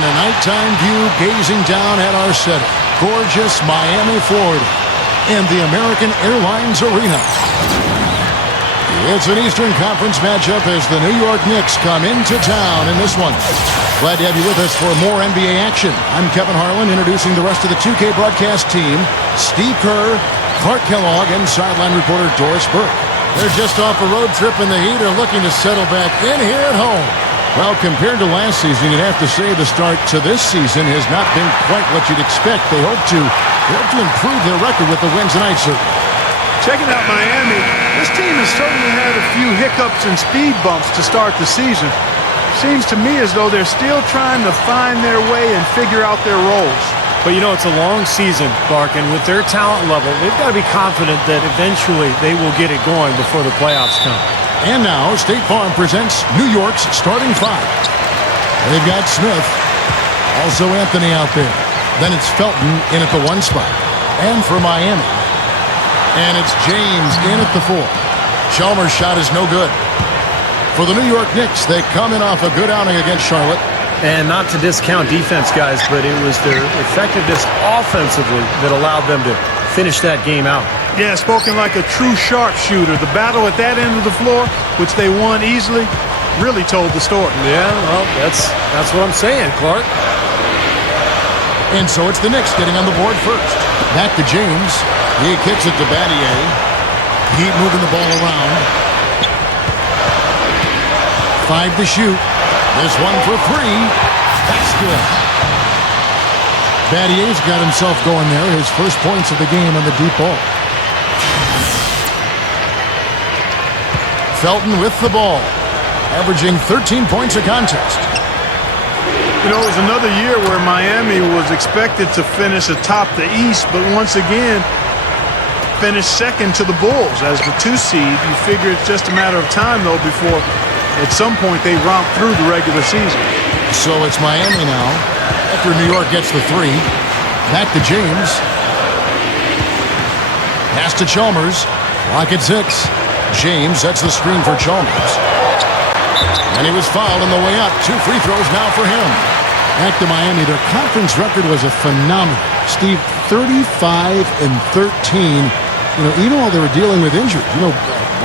And a nighttime view gazing down at our setting. Gorgeous Miami, Florida, in the American Airlines Arena. It's an Eastern Conference matchup as the New York Knicks come into town in this one. Glad to have you with us for more NBA action. I'm Kevin Harlan, introducing the rest of the 2K broadcast team. Steve Kerr, Clark Kellogg, and sideline reporter Doris Burke. They're just off a road trip, and the Heat are looking to settle back in here at home. Well, compared to last season, you'd have to say the start to this season has not been quite what you'd expect. They hope to improve their record with the wins tonight, certainly. Checking out Miami, this team has certainly had a few hiccups and speed bumps to start the season. Seems to me as though they're still trying to find their way and figure out their roles. But, you know, it's a long season, Clark, and with their talent level, they've got to be confident that eventually they will get it going before the playoffs come. And now, State Farm presents New York's starting five. They've got Smith, also Anthony out there. Then it's Felton in at the 1 spot. And for Miami. And it's James in at the 4. Chalmers' shot is no good. For the New York Knicks, they come in off a good outing against Charlotte. And not to discount defense, guys, but it was their effectiveness offensively that allowed them to finish that game out. Yeah, spoken like a true sharpshooter. The battle at that end of the floor, which they won easily, really told the story. Yeah, well, that's what I'm saying, Clark. And so it's the Knicks getting on the board first. Back to James. He kicks it to Battier. Heat moving the ball around. 5 to shoot. This one for 3. That's good. Battier's got himself going there. His first points of the game on the deep ball. Felton with the ball. Averaging 13 points a contest. You know, it was another year where Miami was expected to finish atop the East, but once again, finished second to the Bulls as the 2 seed. You figure it's just a matter of time, though, before at some point they romp through the regular season. So it's Miami now. After New York gets the 3. Back to James. Pass to Chalmers. Clock at 6. James sets the screen for Chalmers. And he was fouled on the way up. 2 free throws now for him. Back to Miami. Their conference record was a phenomenal. Steve, 35-13. You know, even while they were dealing with injuries. You know,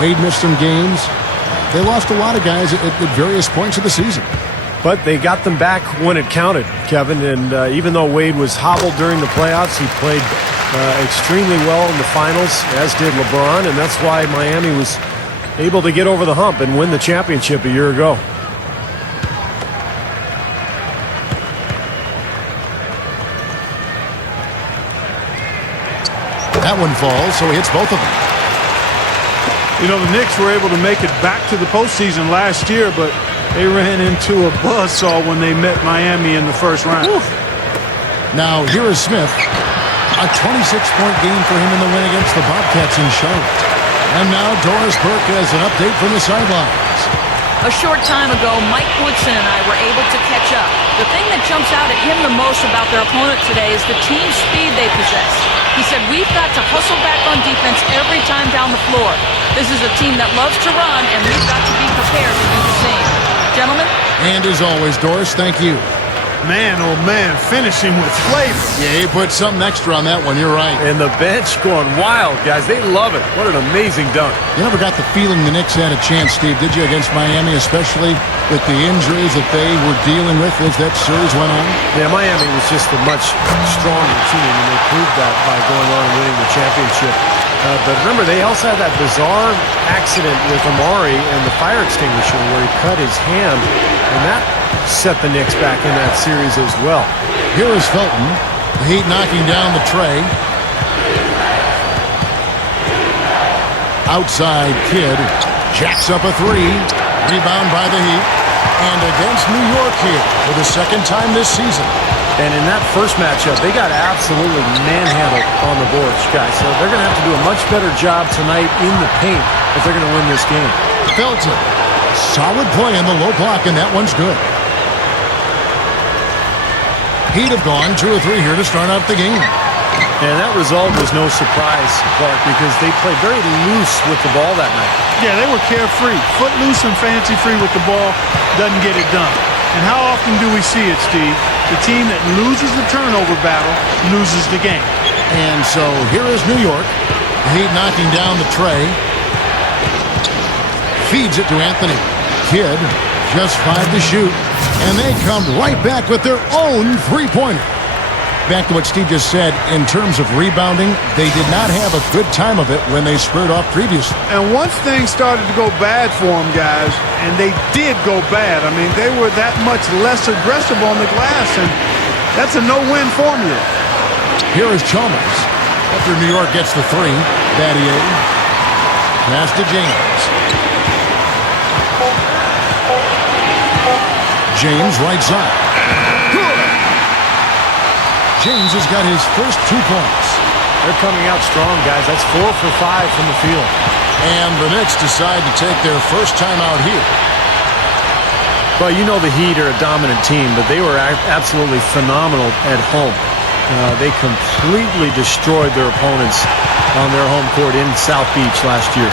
Wade missed some games. They lost a lot of guys at various points of the season. But they got them back when it counted, Kevin. And even though Wade was hobbled during the playoffs, he played extremely well in the finals, as did LeBron. And that's why Miami was able to get over the hump and win the championship a year ago. That one falls, so he hits both of them. You know, the Knicks were able to make it back to the postseason last year, but they ran into a buzzsaw when they met Miami in the first round. Woo. Now, here is Smith. A 26-point game for him in the win against the Bobcats in Charlotte. And now Doris Burke has an update from the sidelines. A short time ago, Mike Woodson and I were able to catch up. The thing that jumps out at him the most about their opponent today is the team speed they possess. He said, we've got to hustle back on defense every time down the floor. This is a team that loves to run, and we've got to be prepared to do the same. Gentlemen? And as always, Doris, thank you. Man, oh man, finishing with flavor. Yeah, he put something extra on that one. You're right. And the bench going wild, guys. They love it. What an amazing dunk. You never got the feeling the Knicks had a chance, Steve, did you, against Miami, especially with the injuries that they were dealing with as that series went on? Yeah, Miami was just a much stronger team, and they proved that by going on and winning the championship. But remember, they also had that bizarre accident with Amari and the fire extinguisher where he cut his hand, and that set the Knicks back in that series as well. Here is Felton. The Heat knocking down the tray. Outside Kidd jacks up a 3. Rebound by the Heat. And against New York here for the second time this season. And in that first matchup, they got absolutely manhandled on the boards, guys. So they're going to have to do a much better job tonight in the paint if they're going to win this game. Felton. Solid play in the low block, and that one's good. Heat have gone 2 or 3 here to start out the game. And that result was no surprise, Clark, because they played very loose with the ball that night. Yeah, they were carefree. Footloose and fancy-free with the ball doesn't get it done. And how often do we see it, Steve? The team that loses the turnover battle loses the game. And so here is New York. Heat knocking down the tray. Feeds it to Anthony. Kidd, just 5 to shoot. And they come right back with their own three-pointer. Back to what Steve just said, in terms of rebounding, they did not have a good time of it when they squared off previously. And once things started to go bad for them, guys, and they did go bad, I mean, they were that much less aggressive on the glass, and that's a no-win formula. Here is Chalmers. After New York gets the three, Battier. Pass to James. James right side. James has got his first 2 points. They're coming out strong, guys. That's 4 for 5 from the field. And the Knicks decide to take their first time out here. Well, you know the Heat are a dominant team, but they were absolutely phenomenal at home. They completely destroyed their opponents on their home court in South Beach last year.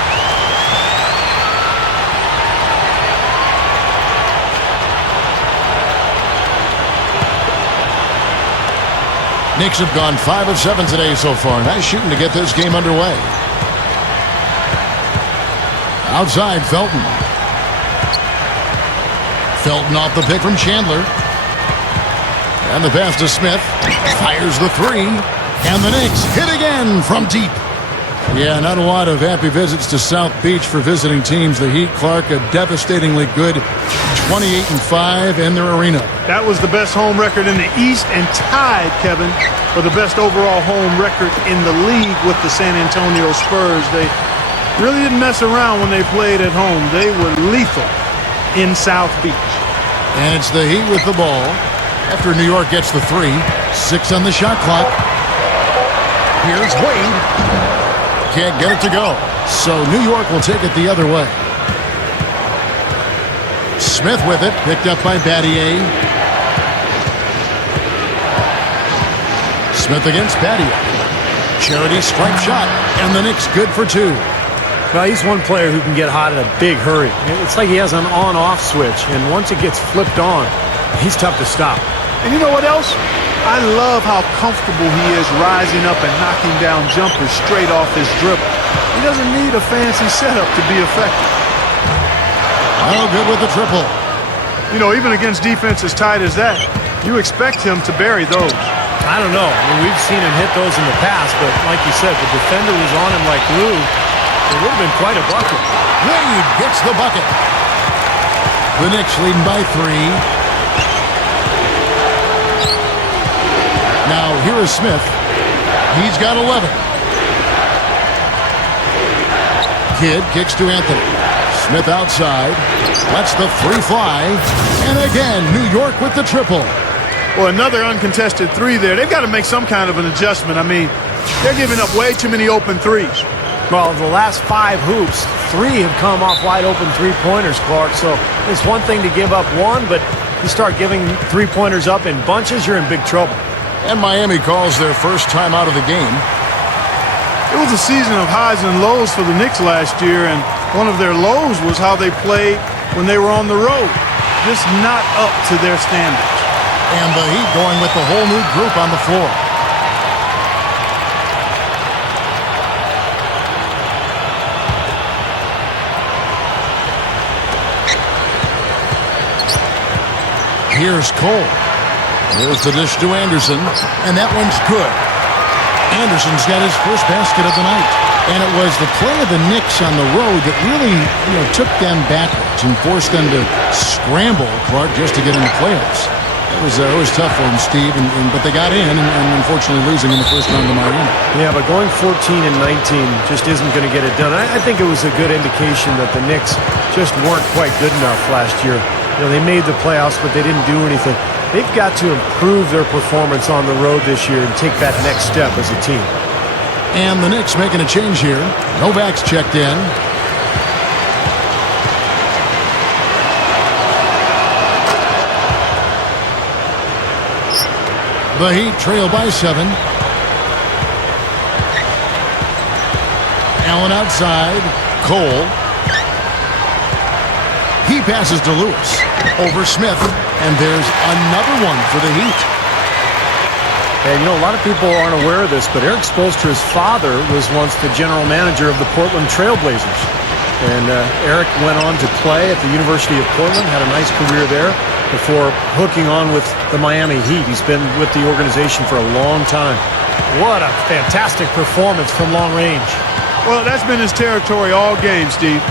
Knicks have gone 5 of 7 today so far. Nice shooting to get this game underway. Outside, Felton. Felton off the pick from Chandler. And the pass to Smith. Fires the three. And the Knicks hit again from deep. Yeah, not a lot of happy visits to South Beach for visiting teams. The Heat, Clark, a devastatingly good 28-5 in their arena. That was the best home record in the East and tied, Kevin, for the best overall home record in the league with the San Antonio Spurs. They really didn't mess around when they played at home. They were lethal in South Beach. And it's the Heat with the ball. After New York gets the three, 6 on the shot clock. Here's Wade. Can't get it to go. So New York will take it the other way. Smith with it, picked up by Battier. Smith against Battier. Charity stripe shot, and the Knicks good for 2. Well, he's one player who can get hot in a big hurry. It's like he has an on-off switch, and once it gets flipped on, he's tough to stop. And you know what else? I love how comfortable he is rising up and knocking down jumpers straight off his dribble. He doesn't need a fancy setup to be effective. Oh, good with the triple. You know, even against defense as tight as that, you expect him to bury those. I don't know. I mean, we've seen him hit those in the past, but like you said, the defender was on him like glue. It would have been quite a bucket. Wade gets the bucket. The Knicks leading by 3. Now, here is Smith. He's got 11. Kidd kicks to Anthony. Smith outside. Lets the three fly. And again, New York with the triple. Well, another uncontested three there. They've got to make some kind of an adjustment. I mean, they're giving up way too many open threes. Well, the last 5 hoops, 3 have come off wide open three-pointers, Clark. So it's one thing to give up one, but you start giving three-pointers up in bunches, you're in big trouble. And Miami calls their first time out of the game. It was a season of highs and lows for the Knicks last year, and one of their lows was how they played when they were on the road. Just not up to their standards. And the Heat going with the whole new group on the floor. Here's Cole. Here's the dish to Anderson, and that one's good. Anderson's got his first basket of the night. And it was the play of the Knicks on the road that really, took them backwards and forced them to scramble, Clark, just to get in the playoffs. It was tough for them, Steve, but they got in, and unfortunately losing in the first round to Miami. Yeah, but going 14-19 just isn't going to get it done. I think it was a good indication that the Knicks just weren't quite good enough last year. They made the playoffs, but they didn't do anything. They've got to improve their performance on the road this year and take that next step as a team. And the Knicks making a change here. Novak's checked in. The Heat trail by 7. Allen outside. Cole. He He passes to Lewis. Over Smith. And there's another one for the Heat. And, you know, a lot of people aren't aware of this, but Eric Spoelstra's father was once the general manager of the Portland Trail Blazers. And Eric went on to play at the University of Portland, had a nice career there before hooking on with the Miami Heat. He's been with the organization for a long time. What a fantastic performance from long range. Well, that's been his territory all game, Steve.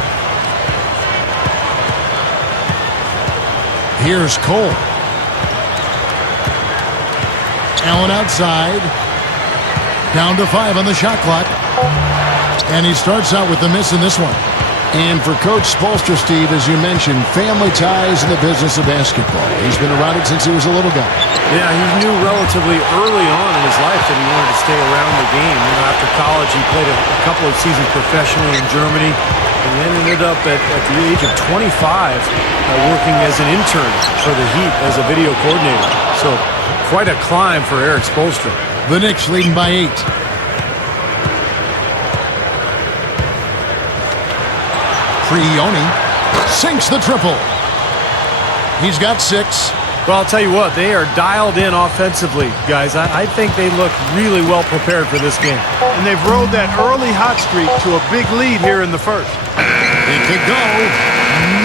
Here's Cole. Allen outside. Down to 5 on the shot clock. And he starts out with the miss in this one. And for Coach Spoelstra, Steve, as you mentioned, family ties in the business of basketball. He's been around it since he was a little guy. Yeah, he knew relatively early on in his life that he wanted to stay around the game. You know, after college, he played a couple of seasons professionally in Germany, and then ended up at the age of 25 working as an intern for the Heat as a video coordinator. So quite a climb for Eric Spoelstra. The Knicks leading by 8. Prione sinks the triple. He's got 6. Well, I'll tell you what, they are dialed in offensively, guys. I think they look really well prepared for this game. And they've rode that early hot streak to a big lead here in the first. It could go.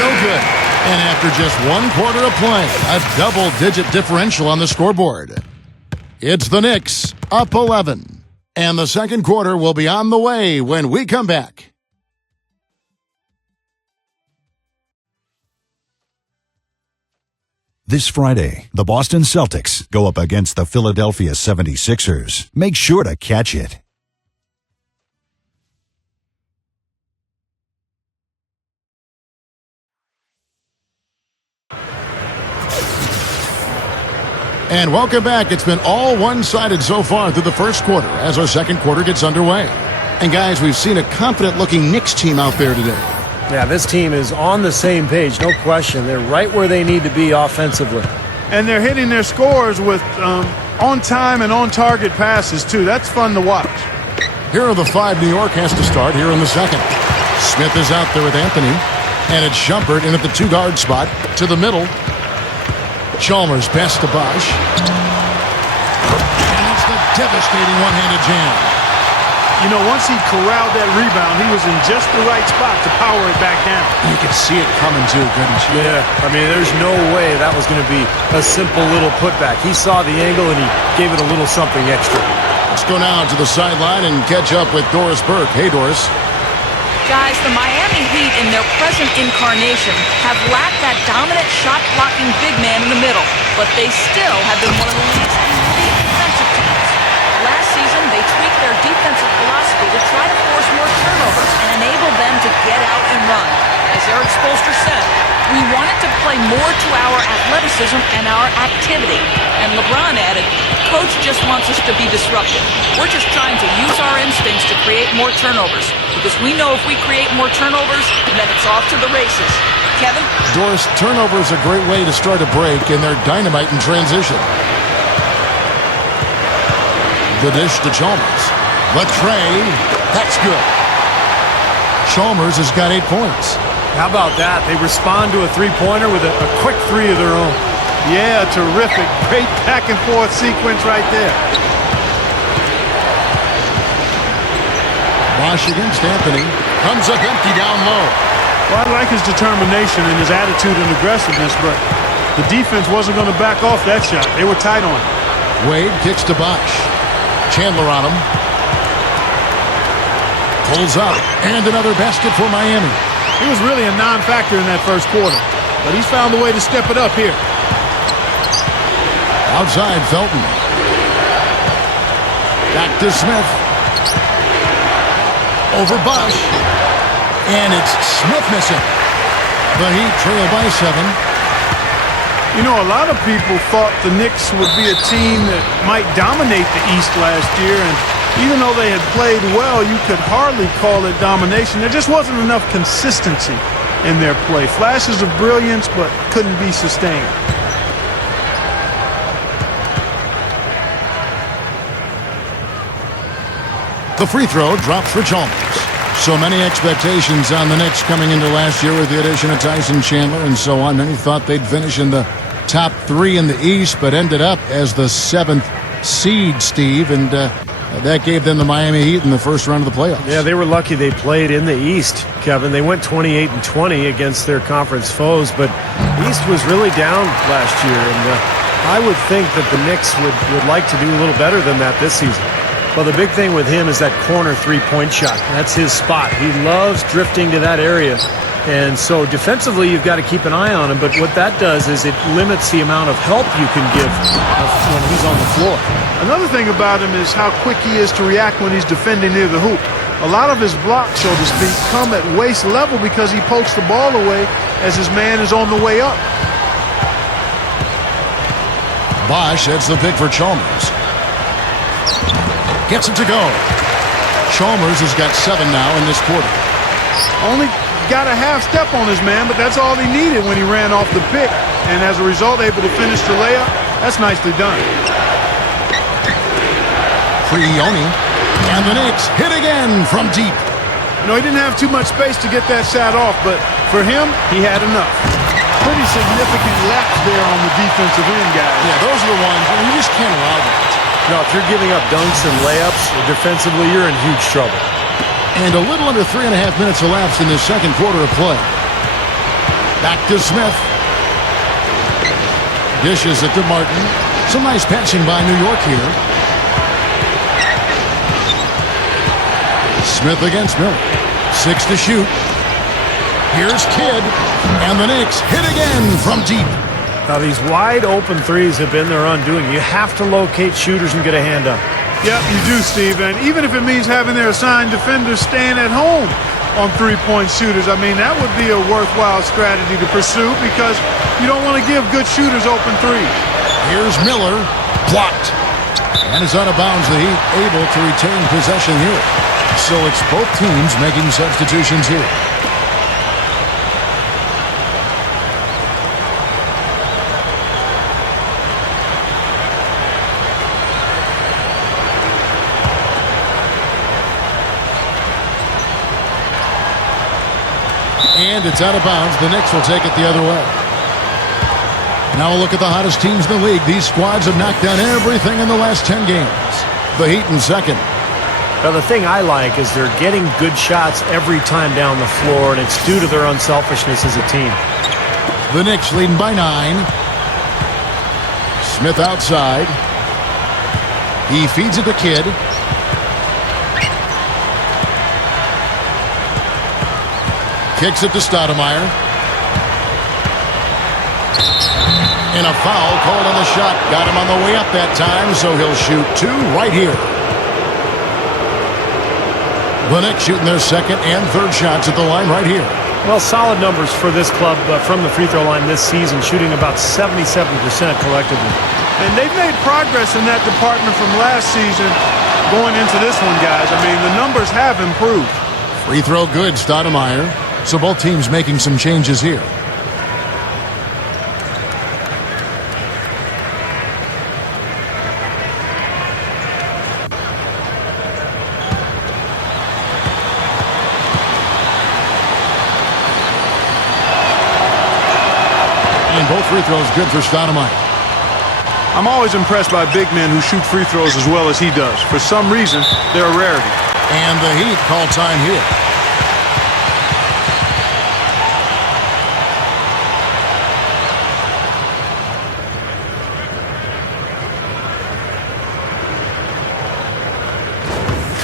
No good. And after just 1 quarter of play, a double-digit differential on the scoreboard. It's the Knicks, up 11. And the second quarter will be on the way when we come back. This Friday, the Boston Celtics go up against the Philadelphia 76ers. Make sure to catch it. And welcome back. It's been all one-sided so far through the first quarter as our second quarter gets underway. And guys, we've seen a confident-looking Knicks team out there today. Yeah, this team is on the same page, no question. They're right where they need to be offensively. And they're hitting their scores with on-time and on-target passes, too. That's fun to watch. Here are the 5 New York has to start here in the second. Smith is out there with Anthony. And it's Shumpert in at the 2-guard spot to the middle. Chalmers best to Bosch. And it's the devastating one-handed jam. You know, once he corralled that rebound, he was in just the right spot to power it back down. You could see it coming too, couldn't you? Yeah, I mean, there's no way that was going to be a simple little putback. He saw the angle and he gave it a little something extra. Let's go now to the sideline and catch up with Doris Burke. Hey, Doris. Guys, the Miami Heat in their present incarnation have lacked that dominant shot-blocking big man in the middle, but they still have been one of the league's elite defensive teams. Last season, they tweaked their defensive philosophy to try to force more turnovers and enable them to get out and run. As Eric Spoelstra said, we wanted to play more to our athleticism and our activity. And LeBron added, Coach just wants us to be disruptive. We're just trying to use our instincts to create more turnovers. Because we know if we create more turnovers, then it's off to the races. Kevin? Doris, turnover is a great way to start a break, and they're dynamite in transition. The dish to Chalmers. The tray. That's good. Chalmers has got 8 points. How about that? They respond to a three-pointer with a quick 3 of their own. Yeah, terrific. Great back-and-forth sequence right there. Bosch against Anthony. Comes up empty down low. Well, I like his determination and his attitude and aggressiveness, but the defense wasn't going to back off that shot. They were tight on it. Wade kicks to Bosch. Chandler on him. Pulls up. And another basket for Miami. He was really a non-factor in that first quarter, but he's found a way to step it up here. Outside, Felton. Back to Smith. Over Bosch. And it's Smith missing. The Heat trail by 7. You know, a lot of people thought the Knicks would be a team that might dominate the East last year, and even though they had played well, you could hardly call it domination. There just wasn't enough consistency in their play. Flashes of brilliance, but couldn't be sustained. The free throw drops for Chalmers. So many expectations on the Knicks coming into last year with the addition of Tyson Chandler and so on. Many thought they'd finish in the top 3 in the East, but ended up as the 7th seed, Steve, and that gave them the Miami Heat in the first round of the playoffs. Yeah, they were lucky they played in the East, Kevin. They went 28-20 against their conference foes, but the East was really down last year, and I would think that the Knicks would like to do a little better than that this season. Well, the big thing with him is that corner three-point shot. That's his spot. He loves drifting to that area. And so defensively, you've got to keep an eye on him. But what that does is it limits the amount of help you can give when he's on the floor. Another thing about him is how quick he is to react when he's defending near the hoop. A lot of his blocks, so to speak, come at waist level because he pokes the ball away as his man is on the way up. Bosch heads the pick for Chalmers. Gets it to go. Chalmers has got 7 now in this quarter. Only got a half step on his man, but that's all he needed when he ran off the pick. And as a result, able to finish the layup. That's nicely done. Prioni. And the Knicks hit again from deep. You know, he didn't have too much space to get that shot off, but for him, he had enough. Pretty significant lapse there on the defensive end, guys. Yeah, those are the ones you just can't allow that. No, if you're giving up dunks and layups defensively, you're in huge trouble. And a little under 3.5 minutes elapsed in the second quarter of play. Back to Smith. Dishes it to Martin. Some nice passing by New York here. Smith against Miller. 6 to shoot. Here's Kidd. And the Knicks hit again from deep. Now, these wide-open threes have been their undoing. You have to locate shooters and get a hand up. Yep, you do, Steve. And even if it means having their assigned defenders stand at home on three-point shooters, I mean, that would be a worthwhile strategy to pursue because you don't want to give good shooters open threes. Here's Miller. Blocked. And it's out of bounds. The Heat able to retain possession here. So it's both teams making substitutions here. And it's out of bounds. The Knicks will take it the other way. Now a look at the hottest teams in the league. These squads have knocked down everything in the last 10 games. The Heat in second. Now, the thing I like is they're getting good shots every time down the floor, and it's due to their unselfishness as a team. The Knicks leading by 9. Smith outside. He feeds it to Kidd. Kicks it to Stoudemire. And a foul called on the shot. Got him on the way up that time, so he'll shoot 2 right here. The Knicks shooting their second and third shots at the line right here. Well, solid numbers for this club from the free throw line this season, shooting about 77% collectively. And they've made progress in that department from last season going into this one, guys. I mean, the numbers have improved. Free throw good, Stoudemire. So both teams making some changes here. And both free throws good for Stoudemire. I'm always impressed by big men who shoot free throws as well as he does. For some reason, they're a rarity. And the Heat call time here.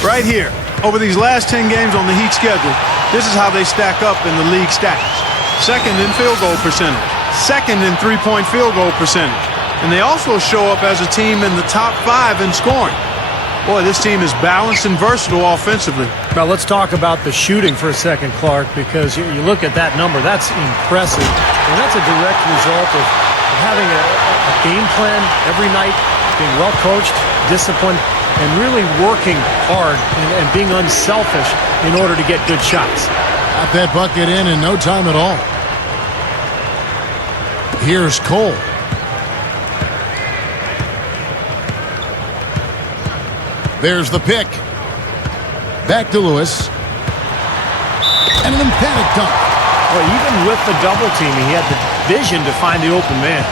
Right here, over these last 10 games on the Heat schedule, this is how they stack up in the league stats. Second in field goal percentage. Second in three-point field goal percentage. And they also show up as a team in the top 5 in scoring. Boy, this team is balanced and versatile offensively. Now, let's talk about the shooting for a second, Clark, because you look at that number. That's impressive. And that's a direct result of having a game plan every night, being well-coached, disciplined, and really working hard and being unselfish in order to get good shots. Got that bucket in no time at all. Here's Cole. There's the pick. Back to Lewis. And an emphatic dunk. Well, even with the double team, he had the vision to find the open man.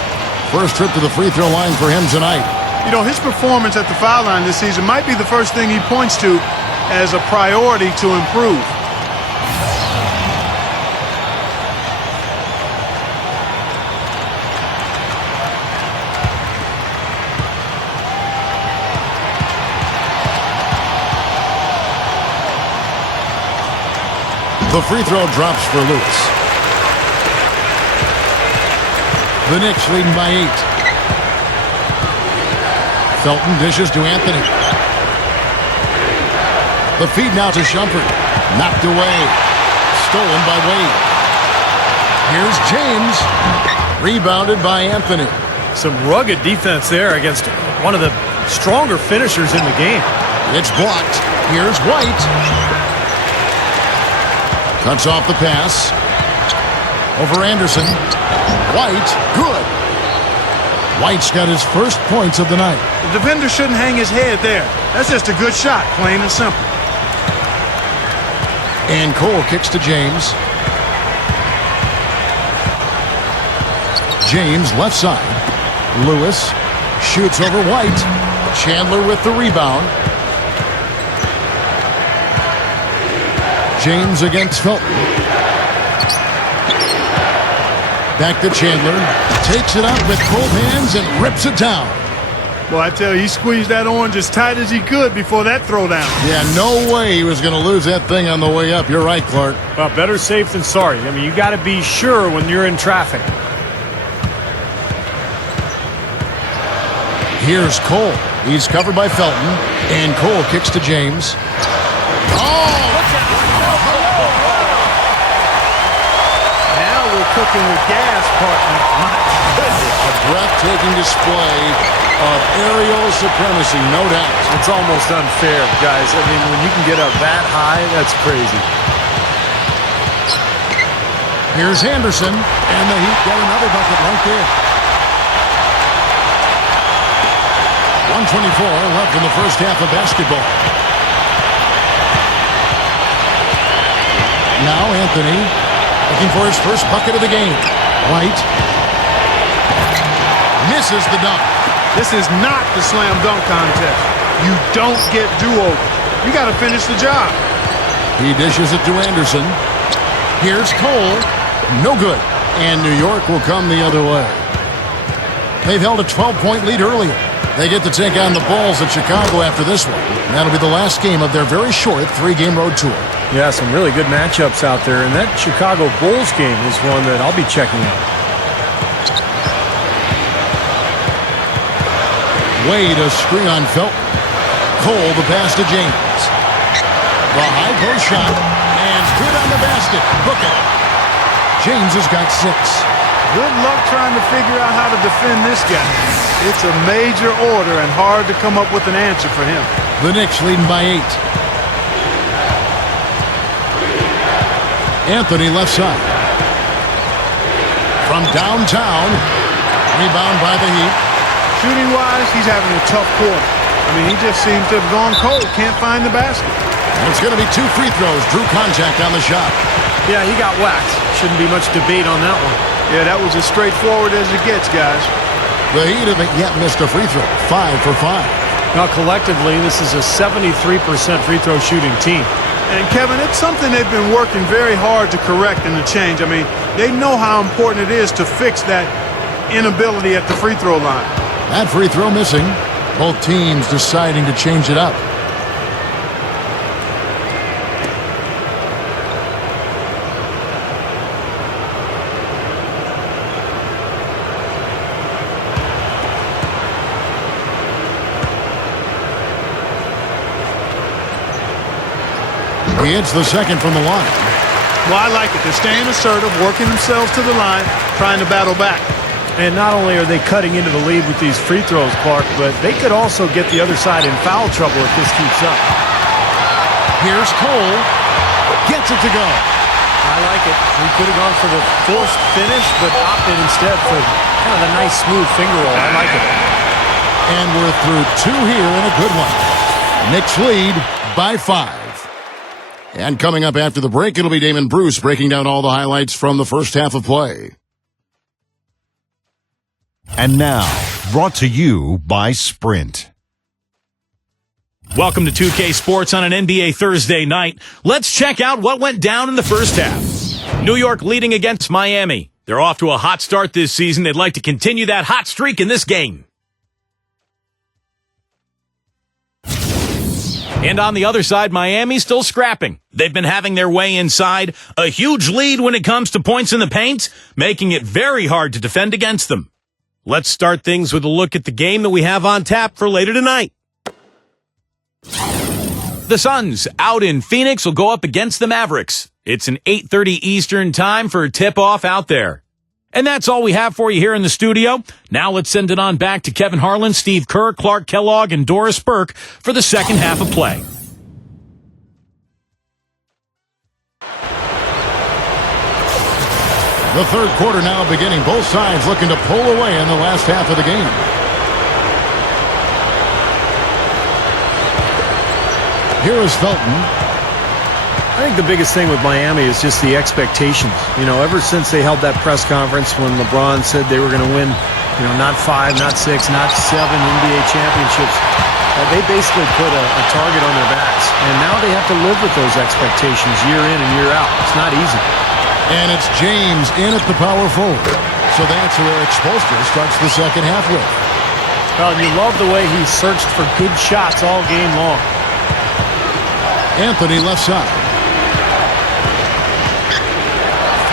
First trip to the free throw line for him tonight. You know, his performance at the foul line this season might be the first thing he points to as a priority to improve. The free throw drops for Lewis. The Knicks leading by 8. Felton dishes to Anthony. The feed now to Shumpert. Knocked away. Stolen by Wade. Here's James. Rebounded by Anthony. Some rugged defense there against one of the stronger finishers in the game. It's blocked. Here's White. Cuts off the pass. Over Anderson. White, good. White's got his first points of the night. The defender shouldn't hang his head there. That's just a good shot, plain and simple. And Cole kicks to James. James left side. Lewis shoots over White. Chandler with the rebound. James against Felton. Back to Chandler. Takes it up with both hands and rips it down. Well, I tell you, he squeezed that orange as tight as he could before that throwdown. Yeah, no way he was going to lose that thing on the way up. You're right, Clark. Well, better safe than sorry. I mean, you got to be sure when you're in traffic. Here's Cole. He's covered by Felton. And Cole kicks to James. Cooking with gas, partner. My goodness. A breathtaking display of aerial supremacy, no doubt. It's almost unfair, guys. I mean, when you can get up that high, that's crazy. Here's Anderson, and the Heat get another bucket right there. 1:24 left in the first half of basketball. Now Anthony looking for his first bucket of the game. White misses the dunk. This is not the slam dunk contest. You don't get do-over. You got to finish the job. He dishes it to Anderson. Here's Cole. No good. And New York will come the other way. They've held a 12-point lead earlier. They get to take on the Bulls at Chicago after this one. And that'll be the last game of their very short 3-game road tour. Yeah, some really good matchups out there, and that Chicago Bulls game is one that I'll be checking out. Wade a screen on Felton. Cole the pass to James. The high post shot, and good on the basket. Book it. James has got 6. Good luck trying to figure out how to defend this guy. It's a major order and hard to come up with an answer for him. The Knicks leading by 8. Anthony left side. From downtown. Rebound by the Heat. Shooting-wise, he's having a tough quarter. I mean, he just seems to have gone cold. Can't find the basket. And it's going to be 2 free throws. Drew contact on the shot. Yeah, he got whacked. Shouldn't be much debate on that one. Yeah, that was as straightforward as it gets, guys. The Heat haven't yet missed a free throw. 5 for 5. Now, collectively, this is a 73% free throw shooting team. And, Kevin, it's something they've been working very hard to correct and to change. I mean, they know how important it is to fix that inability at the free throw line. That free throw missing. Both teams deciding to change it up. He hits the second from the line. Well, I like it. They're staying assertive, working themselves to the line, trying to battle back. And not only are they cutting into the lead with these free throws, Clark, but they could also get the other side in foul trouble if this keeps up. Here's Cole. Gets it to go. I like it. He could have gone for the forced finish, but opted instead for kind of a nice, smooth finger roll. I like it. And we're through 2 here and a good one. Knicks lead by 5. And coming up after the break, it'll be Damon Bruce breaking down all the highlights from the first half of play. And now, brought to you by Sprint. Welcome to 2K Sports on an NBA Thursday night. Let's check out what went down in the first half. New York leading against Miami. They're off to a hot start this season. They'd like to continue that hot streak in this game. And on the other side, Miami's still scrapping. They've been having their way inside. A huge lead when it comes to points in the paint, making it very hard to defend against them. Let's start things with a look at the game that we have on tap for later tonight. The Suns out in Phoenix will go up against the Mavericks. It's an 8:30 Eastern time for a tip-off out there. And that's all we have for you here in the studio. Now let's send it on back to Kevin Harlan, Steve Kerr, Clark Kellogg, and Doris Burke for the second half of play. The third quarter now beginning. Both sides looking to pull away in the last half of the game. Here is Felton. I think the biggest thing with Miami is just the expectations. You know, ever since they held that press conference when LeBron said they were going to win, you know, not 5, not 6, not 7 NBA championships, they basically put a target on their backs. And now they have to live with those expectations year in and year out. It's not easy. And it's James in at the power forward. So that's where Eric Spoelstra starts the second half with. Well, you love the way he searched for good shots all game long. Anthony left side.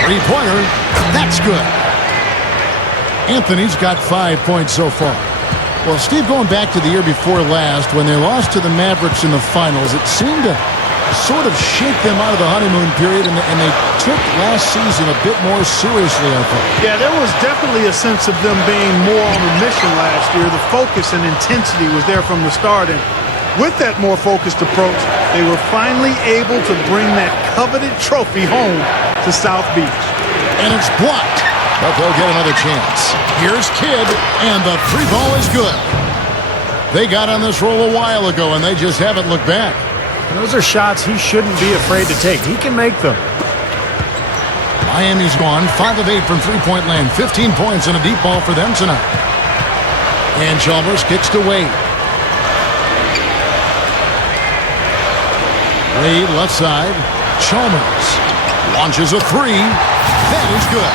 Three-pointer. That's good. Anthony's got 5 points so far. Well, Steve, going back to the year before last, when they lost to the Mavericks in the finals, it seemed to sort of shake them out of the honeymoon period, and they took last season a bit more seriously, I thought. Yeah, there was definitely a sense of them being more on a mission last year. The focus and intensity was there from the start, and with that more focused approach, they were finally able to bring that coveted trophy home to South Beach. And it's blocked, but they'll get another chance. Here's Kidd, and the three ball is good. They got on this roll a while ago, and they just haven't looked back. And those are shots he shouldn't be afraid to take. He can make them. Miami's gone 5 of 8 from three-point land. 15 points and a deep ball for them tonight. And Chalmers kicks to Wade. Wade left side. Chalmers launches a three. That is good.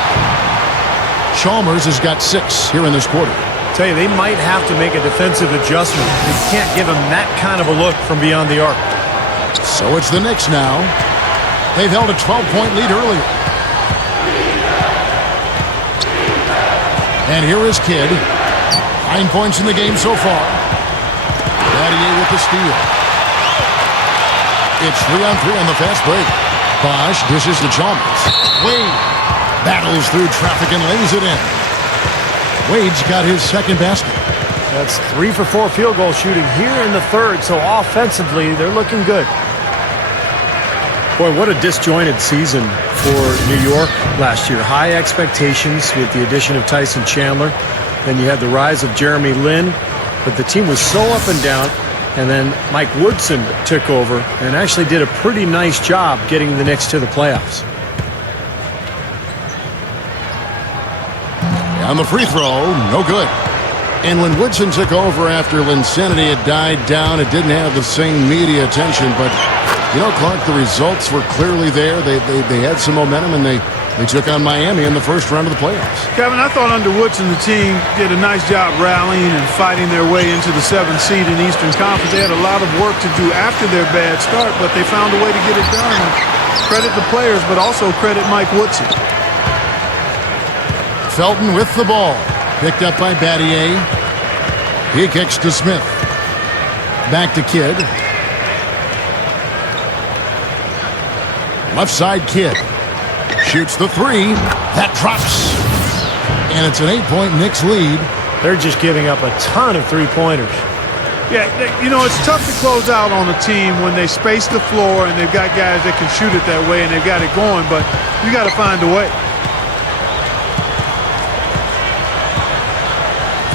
Chalmers has got 6 here in this quarter. Tell you, they might have to make a defensive adjustment. They can't give him that kind of a look from beyond the arc. So it's the Knicks now. They've held a 12-point lead earlier. And here is Kidd. 9 points in the game so far. Battier with the steal. It's 3-on-3 on the fast break. Bosch dishes to Chalmers. Wade battles through traffic and lays it in. Wade's got his second basket. That's 3 for 4 field goal shooting here in the third, so offensively, they're looking good. Boy, what a disjointed season for New York last year. High expectations with the addition of Tyson Chandler. Then you had the rise of Jeremy Lin, but the team was so up and down. And then Mike Woodson took over and actually did a pretty nice job getting the Knicks to the playoffs. On the free throw, no good. And when Woodson took over after Linsanity had died down, it didn't have the same media attention. But, you know, Clark, the results were clearly there. They had some momentum, and they took on Miami in the first round of the playoffs. Kevin, I thought under Woodson, the team did a nice job rallying and fighting their way into the 7th seed in the Eastern Conference. They had a lot of work to do after their bad start, but they found a way to get it done. And credit the players, but also credit Mike Woodson. Felton with the ball. Picked up by Battier. He kicks to Smith. Back to Kidd. Left side Kidd. Shoots the three. That drops. And it's an 8-point Knicks lead. They're just giving up a ton of three-pointers. Yeah, you know, it's tough to close out on a team when they space the floor and they've got guys that can shoot it that way and they've got it going, but you got to find a way.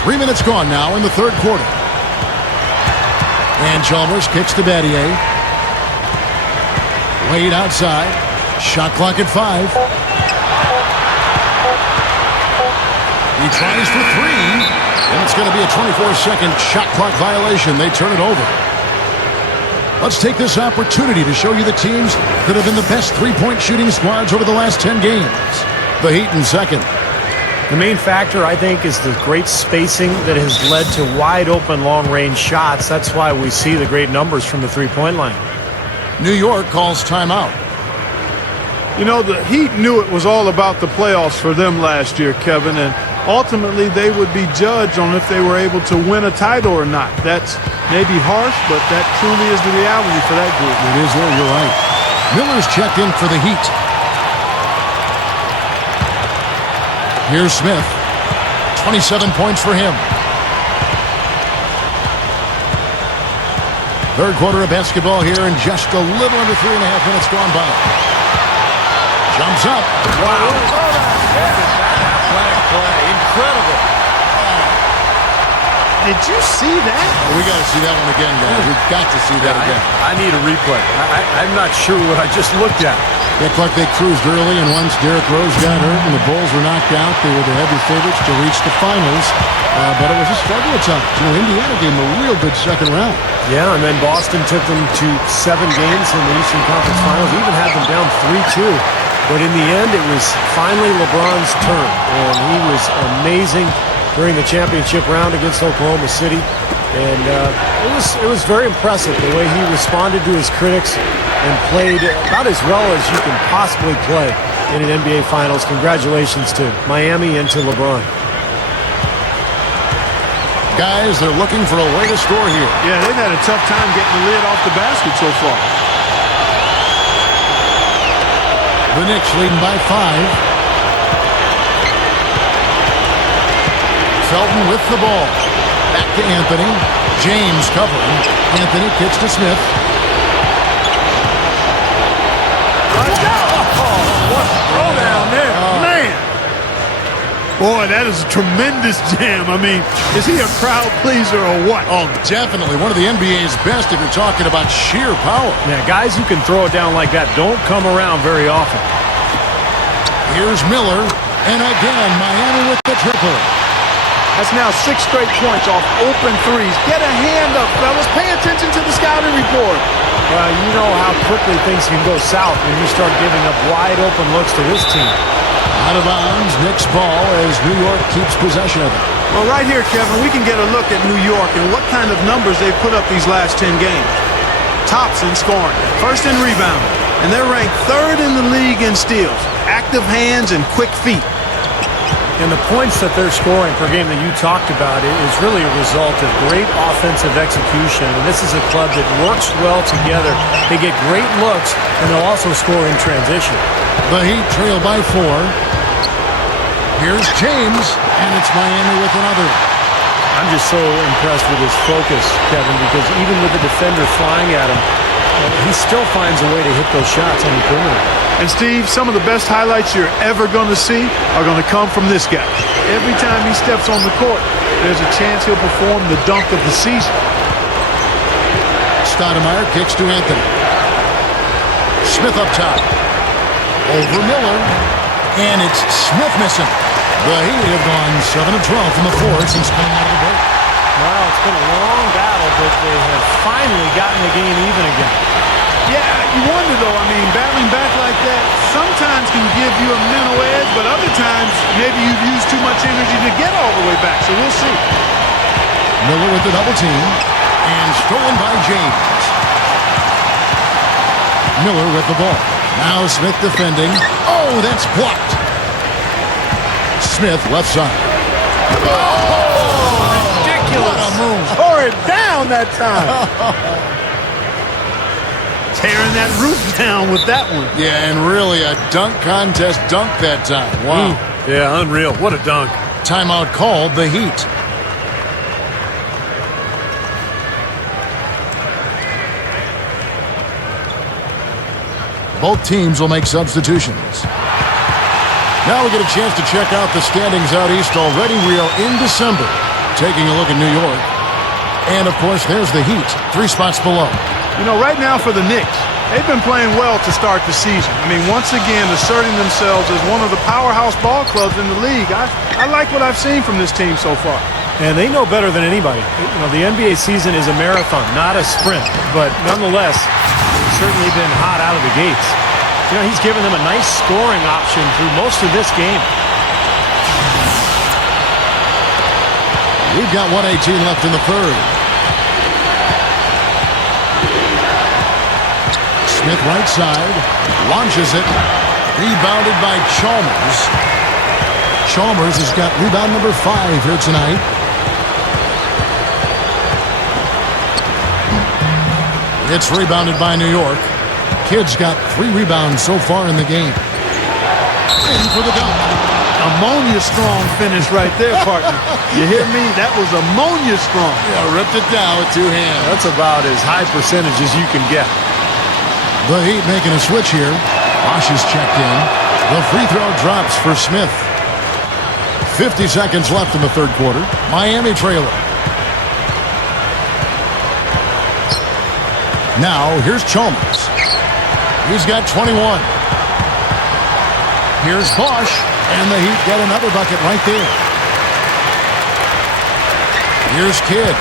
3 minutes gone now in the third quarter. And Chalmers kicks to Battier. Wade outside. Shot clock at 5. He tries for 3. And it's going to be a 24-second shot clock violation. They turn it over. Let's take this opportunity to show you the teams that have been the best three-point shooting squads over the last 10 games. The Heat in second. The main factor, I think, is the great spacing that has led to wide-open long-range shots. That's why we see the great numbers from the three-point line. New York calls timeout. You know, the Heat knew it was all about the playoffs for them last year, Kevin, and ultimately they would be judged on if they were able to win a title or not. That's maybe harsh, but that truly is the reality for that group. It is there, you're right. Miller's checked in for the Heat. Here's Smith. 27 points for him. Third quarter of basketball here, and just a little under 3.5 minutes gone by. Jumps up. Wow. Athletic play. Incredible. Did you see that? We got to see that one again, guys. We've got to see that again. I need a replay. I'm not sure what I just looked at. Looked like they cruised early, and once Derrick Rose got hurt and the Bulls were knocked out, they were the heavy favorites to reach the finals. But it was a struggle at times. You know, Indiana gave them a real good second round. Yeah, and then Boston took them to 7 games in the Eastern Conference Finals. Even had them down 3-2. But in the end, it was finally LeBron's turn, and he was amazing during the championship round against Oklahoma City. And it was very impressive the way he responded to his critics and played about as well as you can possibly play in an NBA Finals. Congratulations to Miami and to LeBron. Guys, they're looking for a way to score here. Yeah, they've had a tough time getting the lid off the basket so far. The Knicks leading by 5. Felton with the ball. Back to Anthony. James covering. Anthony kicks to Smith. What a throwdown there. Man. Boy, that is a tremendous jam. I mean, is he a crowd pleaser or what? Oh, definitely. One of the NBA's best if you're talking about sheer power. Yeah, guys who can throw it down like that don't come around very often. Here's Miller. And again, Miami with the triple. That's now 6 straight points off open threes. Get a hand up, fellas. Pay attention to the scouting report. Well, you know how quickly things can go south when you start giving up wide open looks to this team. Out of bounds, Knicks ball as New York keeps possession of it. Well, right here, Kevin, we can get a look at New York and what kind of numbers they've put up these last 10 games. Tops in scoring, first in rebounding, and they're ranked 3rd in the league in steals, active hands, and quick feet. And the points that they're scoring per game that you talked about is really a result of great offensive execution. And this is a club that works well together. They get great looks, and they'll also score in transition. The Heat trail by 4. Here's James, and it's Miami with another. I'm just so impressed with his focus, Kevin, because even with the defender flying at him, he still finds a way to hit those shots on the perimeter. And Steve, some of the best highlights you're ever going to see are going to come from this guy. Every time he steps on the court, there's a chance he'll perform the dunk of the season. Stoudemire kicks to Anthony. Smith up top. Over Miller. And it's Smith missing. The Heat have gone 7 of 12 from the floor since coming out of the break. Well, it's been a long battle, but they have finally gotten the game even again. Yeah, you wonder, though, I mean, battling back like that sometimes can give you a mental edge, but other times maybe you've used too much energy to get all the way back, so we'll see. Miller with the double team, and stolen by James. Miller with the ball. Now Smith defending. Oh, that's blocked. Smith left side. Oh, ridiculous. What a move. Tore it down that time. Tearing that roof down with that one. Yeah, and really a dunk contest dunk that time. Wow. Yeah, unreal. What a dunk. Timeout called, the Heat. Both teams will make substitutions. Now we get a chance to check out the standings out east already. We are in December, taking a look at New York. And, of course, there's the Heat, 3 spots below. You know, right now for the Knicks, They've been playing well to start the season. I mean, once again, asserting themselves as one of the powerhouse ball clubs in the league. I like what I've seen from this team so far. And they know better than anybody. You know, the NBA season is a marathon, not a sprint. But nonetheless, they've certainly been hot out of the gates. You know, he's given them a nice scoring option through most of this game. We've got 1:18 left in the third. Smith right side, launches it, rebounded by Chalmers. Chalmers has got rebound number 5 here tonight. It's rebounded by New York. Kid's got 3 rebounds so far in the game. In for the dunk. Ammonia strong finish right there, partner. You hear me? That was ammonia strong. Yeah, ripped it down with 2 hands. That's about as high percentage as you can get. The Heat making a switch here. Bosh is checked in. The free throw drops for Smith. 50 seconds left in the third quarter. Miami trailer. Now, here's Chalmers. He's got 21. Here's Bosh, and the Heat get another bucket right there. Here's Kidd.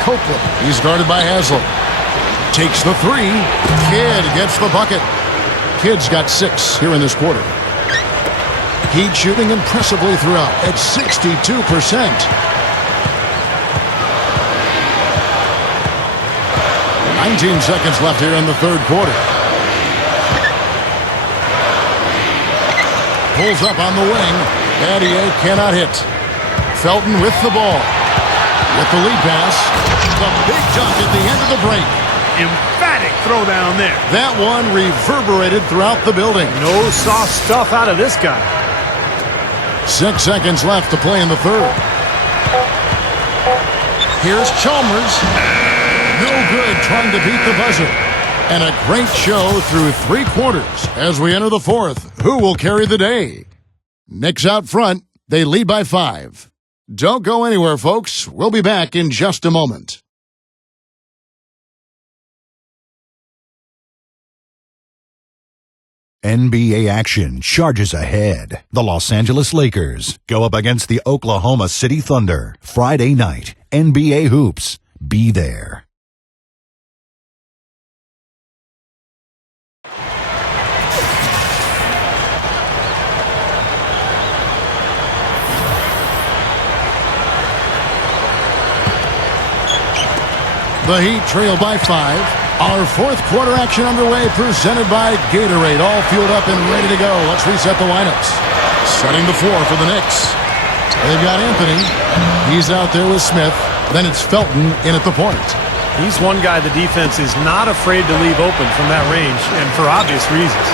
Copeland. He's guarded by Haslam. Takes the 3. Kidd gets the bucket. Kidd's got 6 here in this quarter. Heat shooting impressively throughout at 62%. 19 seconds left here in the third quarter. Pulls up on the wing. Battier cannot hit. Felton with the ball. With the lead pass. The big dunk at the end of the break. Emphatic throwdown there. That one reverberated throughout the building. No soft stuff out of this guy. 6 seconds left to play in the third. Here's Chalmers. No good trying to beat the buzzer. And a great show through 3 quarters as we enter the fourth. Who will carry the day? Knicks out front. They lead by 5. Don't go anywhere, folks. We'll be back in just a moment. NBA action charges ahead. The Los Angeles Lakers go up against the Oklahoma City Thunder. Friday night, NBA hoops. Be there. The Heat trail by 5. Our fourth quarter action underway, presented by Gatorade. All fueled up and ready to go. Let's reset the lineups. Setting the floor for the Knicks. They've got Anthony. He's out there with Smith. Then it's Felton in at the point. He's one guy the defense is not afraid to leave open from that range, and for obvious reasons.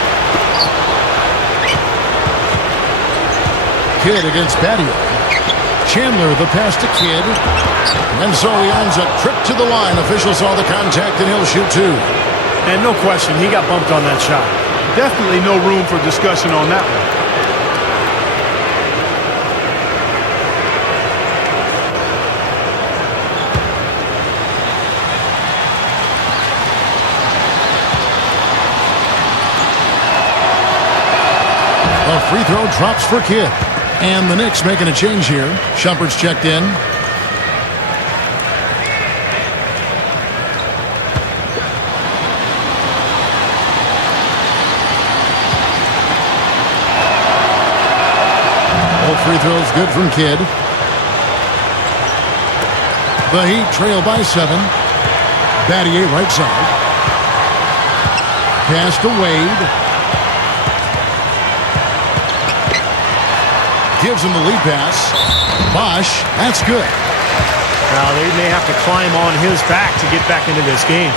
Kidd against Battier. Chandler the pass to Kidd. And so he earns a trip to the line. Official saw the contact and he'll shoot 2. And no question, he got bumped on that shot. Definitely no room for discussion on that one. A free throw drops for Kidd. And the Knicks making a change here. Shumpert's checked in. All free throws good from Kidd. The Heat trail by 7. Battier right side. Pass to Wade. Gives him the lead pass. Bosh, that's good. Now they may have to climb on his back to get back into this game.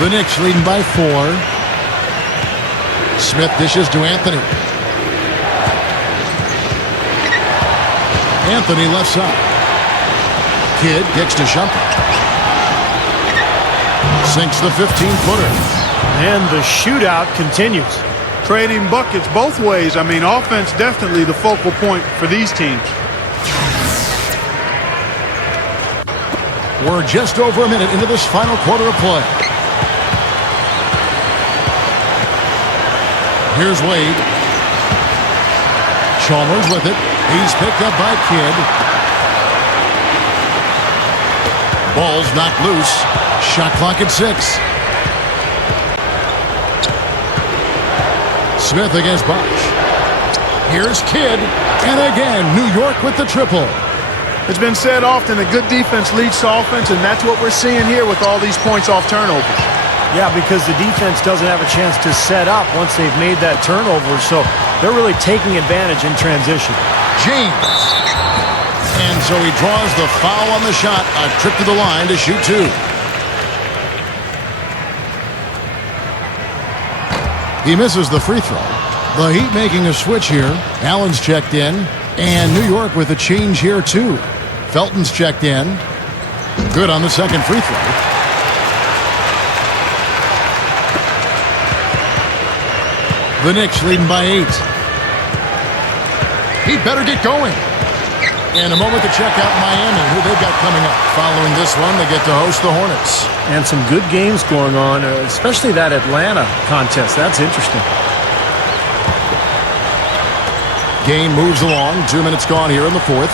The Knicks leading by 4. Smith dishes to Anthony. Anthony left side. Kidd kicks to Shumpert. Sinks the 15-footer. And the shootout continues. Trading buckets both ways. I mean, offense definitely the focal point for these teams. We're just over a minute into this final quarter of play. Here's Wade. Chalmers with it. He's picked up by Kidd. Ball's knocked loose. Shot clock at 6. Smith against Bosch. Here's Kidd. And again, New York with the triple. It's been said often that good defense leads to offense, and that's what we're seeing here with all these points off turnovers. Yeah, because the defense doesn't have a chance to set up once they've made that turnover, so they're really taking advantage in transition. James. And so he draws the foul on the shot. A trip to the line to shoot 2. He misses the free throw. The Heat making a switch here. Allen's checked in. And New York with a change here, too. Felton's checked in. Good on the second free throw. The Knicks leading by 8. He better get going. And a moment to check out Miami, who they've got coming up. Following this one, they get to host the Hornets. And some good games going on, especially that Atlanta contest. That's interesting. Game moves along. 2 minutes gone here in the fourth.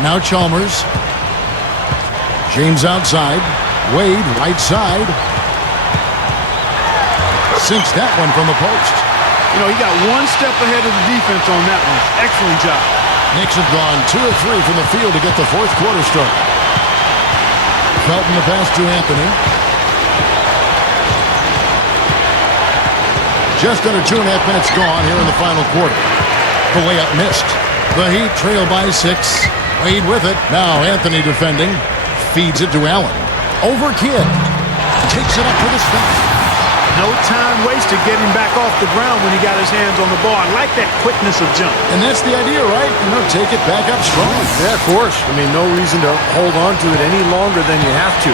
Now Chalmers. James outside. Wade right side. Sinks that one from the post. You know, he got one step ahead of the defense on that one. Excellent job. Knicks have gone 2 of 3 from the field to get the fourth quarter started. Felton the pass to Anthony. Just under 2.5 minutes gone here in the final quarter. The layup missed. The Heat trail by 6. Wade with it. Now Anthony defending. Feeds it to Allen. Over Kidd. Takes it up with his back. No time wasted getting back off the ground when he got his hands on the ball. I like that quickness of jump. And that's the idea, right? You know, take it back up strong. Yeah, of course. I mean, no reason to hold on to it any longer than you have to.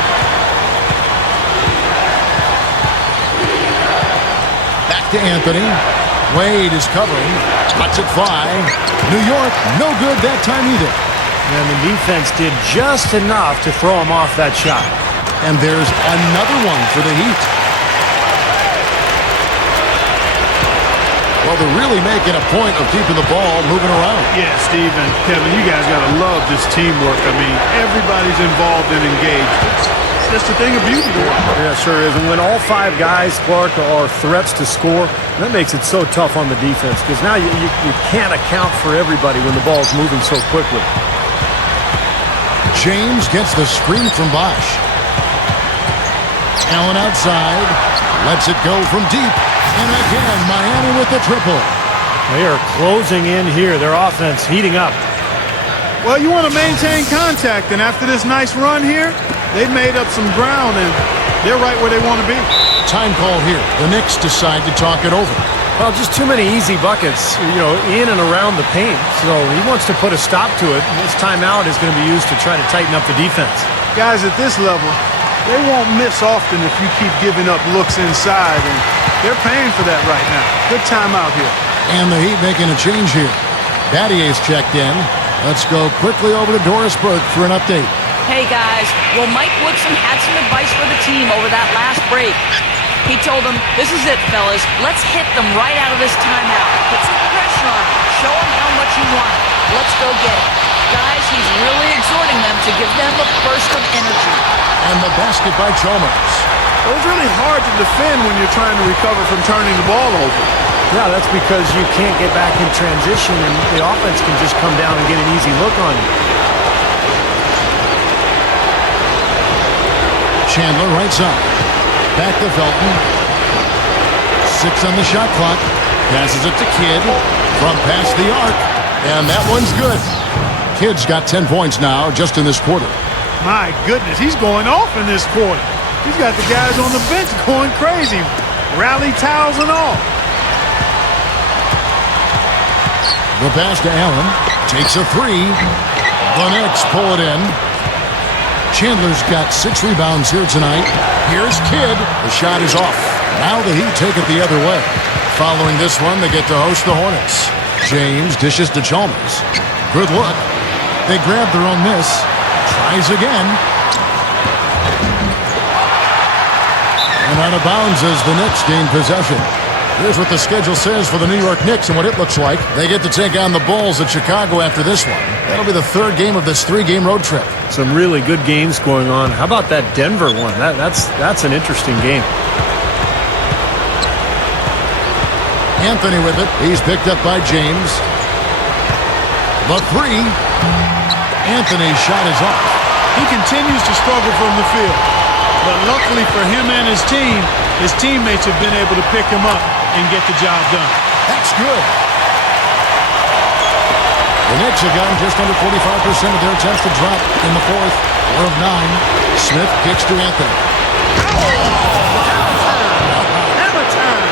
Back to Anthony. Wade is covering. Lets it fly. New York, no good that time either. And the defense did just enough to throw him off that shot. And there's another one for the Heat. Well, they're really making a point of keeping the ball moving around. Yeah, Steve and Kevin, you guys got to love this teamwork. I mean, everybody's involved and engaged. It's just a thing of beauty to watch. Yeah, sure is. And when all 5 guys, Clark, are threats to score, that makes it so tough on the defense because now you can't account for everybody when the ball's moving so quickly. James gets the screen from Bosch. Allen outside. Lets it go from deep. And again, Miami with the triple. They are closing in here. Their offense heating up. Well, you want to maintain contact, and after this nice run here, they've made up some ground, and they're right where they want to be. Time call here. The Knicks decide to talk it over. Well, just too many easy buckets, in and around the paint. So he wants to put a stop to it. This timeout is going to be used to try to tighten up the defense. Guys, at this level, they won't miss often if you keep giving up looks inside, and they're paying for that right now. Good timeout here. And the Heat making a change here. Battier's checked in. Let's go quickly over to Doris Burke for an update. Hey, guys. Well, Mike Woodson had some advice for the team over that last break. He told them, this is it, fellas. Let's hit them right out of this timeout. Put some pressure on them. Show them how much you want it. Let's go get it. Guys, he's really exhorting them to give them a burst of energy. And the basket by Chalmers. It was really hard to defend when you're trying to recover from turning the ball over. Yeah, that's because you can't get back in transition, and the offense can just come down and get an easy look on you. Chandler right side. Back to Felton. 6 on the shot clock. Passes it to Kidd from past the arc. And that one's good. Kidd's got 10 points now just in this quarter. My goodness, he's going off in this quarter. He's got the guys on the bench going crazy. Rally towels and all. The pass to Allen. Takes a three. The Knicks pull it in. Chandler's got 6 rebounds here tonight. Here's Kidd. The shot is off. Now the Heat take it the other way. Following this one, they get to host the Hornets. James dishes to Chalmers. Good look. They grab their own miss. Tries again. And out of bounds as the Knicks gain possession. Here's what the schedule says for the New York Knicks and what it looks like. They get to take on the Bulls at Chicago after this one. That'll be the 3rd game of this 3-game road trip. Some really good games going on. How about that Denver one? That's an interesting game. Anthony with it. He's picked up by James. The 3. Anthony's shot is off. He continues to struggle from the field. But luckily for him and his team, his teammates have been able to pick him up and get the job done. That's good. The Knicks have gotten just under 45% of their attempts to drop in the 4th. 4 of 9. Smith kicks to Anthony. Hammer time.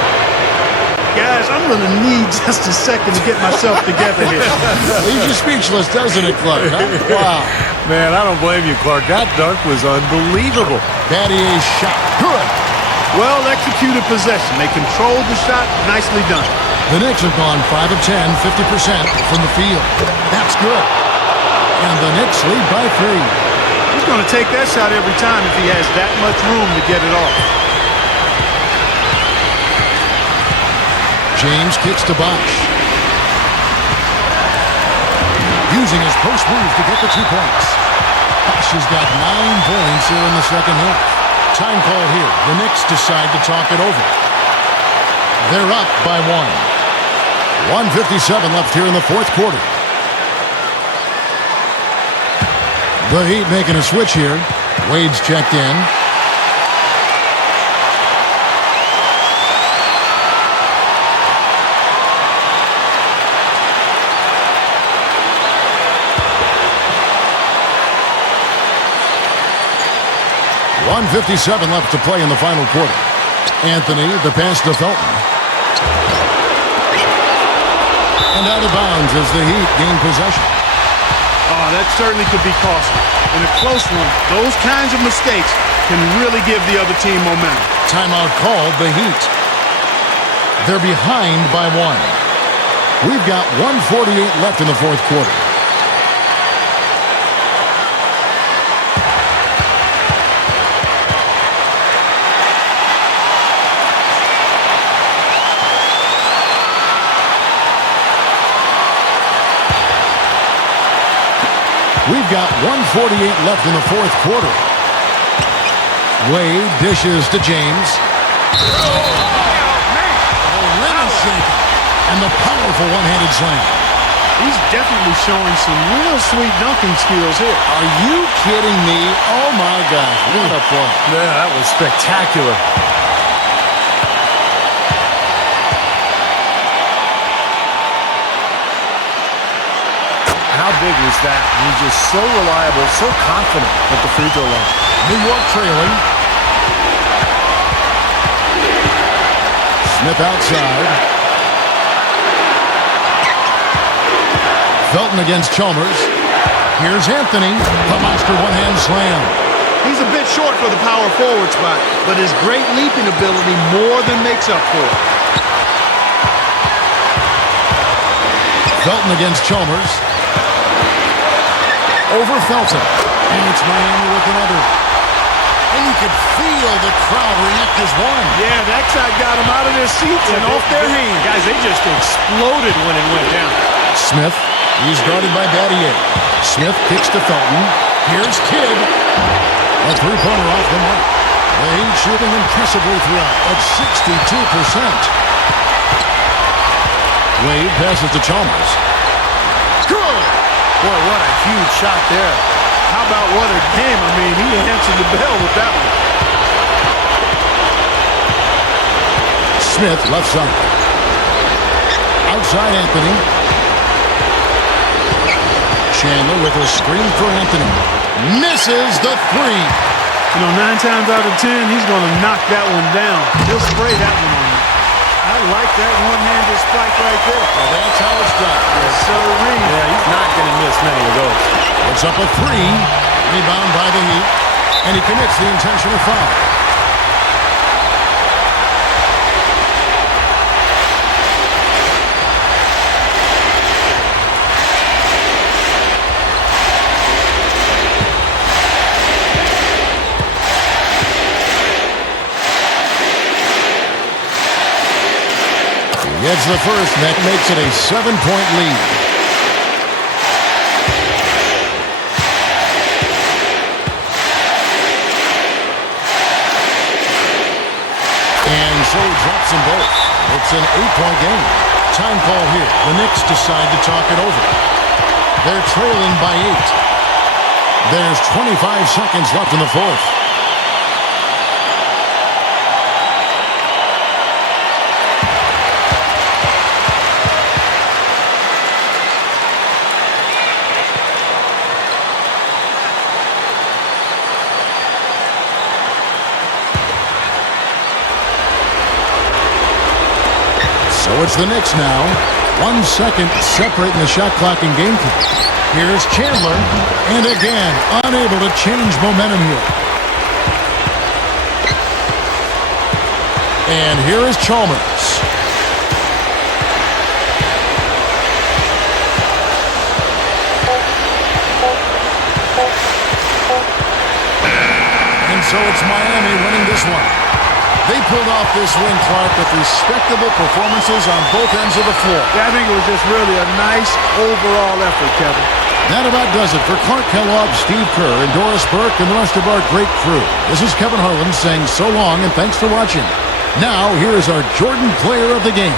Guys, I'm going to need just a second to get myself together here. Leaves you speechless, doesn't it, Clark? Huh? Wow. Man, I don't blame you, Clark. That dunk was unbelievable. Battier's shot. Good. Well-executed possession. They controlled the shot. Nicely done. The Knicks have gone 5 of 10, 50% from the field. That's good. And the Knicks lead by 3. He's going to take that shot every time if he has that much room to get it off. James kicks to Bosh. Using his post move to get the 2 points. Bosh has got 9 points here in the second half. Time call here. The Knicks decide to talk it over. They're up by 1. 1:57 left here in the 4th quarter. The Heat making a switch here. Wade's checked in. .157 left to play in the final quarter. Anthony, the pass to Felton. And out of bounds as the Heat gain possession. Oh, that certainly could be costly. In a close one, those kinds of mistakes can really give the other team momentum. Timeout called, the Heat. They're behind by 1. We've got 1:48 left in the 4th quarter. We've got 1:48 left in the 4th quarter. Wade dishes to James. Lemon shaker. And the powerful one-handed slam. He's definitely showing some real sweet dunking skills here. Are you kidding me? Oh, my gosh. What a play. Yeah, that was spectacular. How big was that? He's just so reliable, so confident at the free throw line. New York trailing. Smith outside. Felton against Chalmers. Here's Anthony. The monster one-hand slam. He's a bit short for the power forward spot, but his great leaping ability more than makes up for it. Felton against Chalmers. Over Felton. And it's Miami with another. And you could feel the crowd react as one. Yeah, that shot got them out of their seats and off their hands. Guys, they just exploded when it went down. Smith, he's guarded by Battier. Smith kicks to Felton. Here's Kidd. A three-pointer off the mark. The Heat shooting impressively throughout at 62%. Wade passes to Chalmers. Good! Boy, what a huge shot there. How about what a game? I mean, he answered the bell with that one. Smith, left side. Outside Anthony. Chandler with a screen for Anthony. Misses the 3. You know, 9 times out of 10, he's going to knock that one down. He'll spray that one on you. I like that one-handed strike right there. Well, that's how it's done. Yes, sir. Yeah, he's not going to miss many of those. It's up a 3. Rebound by the Heat. And he commits the intentional foul. Gets the first, and that makes it a 7-point lead. And so he drops them both. It's an 8-point game. Time call here. The Knicks decide to talk it over. They're trailing by 8. There's 25 seconds left in the fourth. So it's the Knicks now. 1 second separating the shot clock and game clock. Here's Chandler. And again, unable to change momentum here. And here is Chalmers. And so it's Miami winning this one. They pulled off this win, Clark, with respectable performances on both ends of the floor. Yeah, I think it was just really a nice overall effort, Kevin. That about does it for Clark Kellogg, Steve Kerr, and Doris Burke, and the rest of our great crew. This is Kevin Harlan saying so long and thanks for watching. Now, here is our Jordan Player of the Game.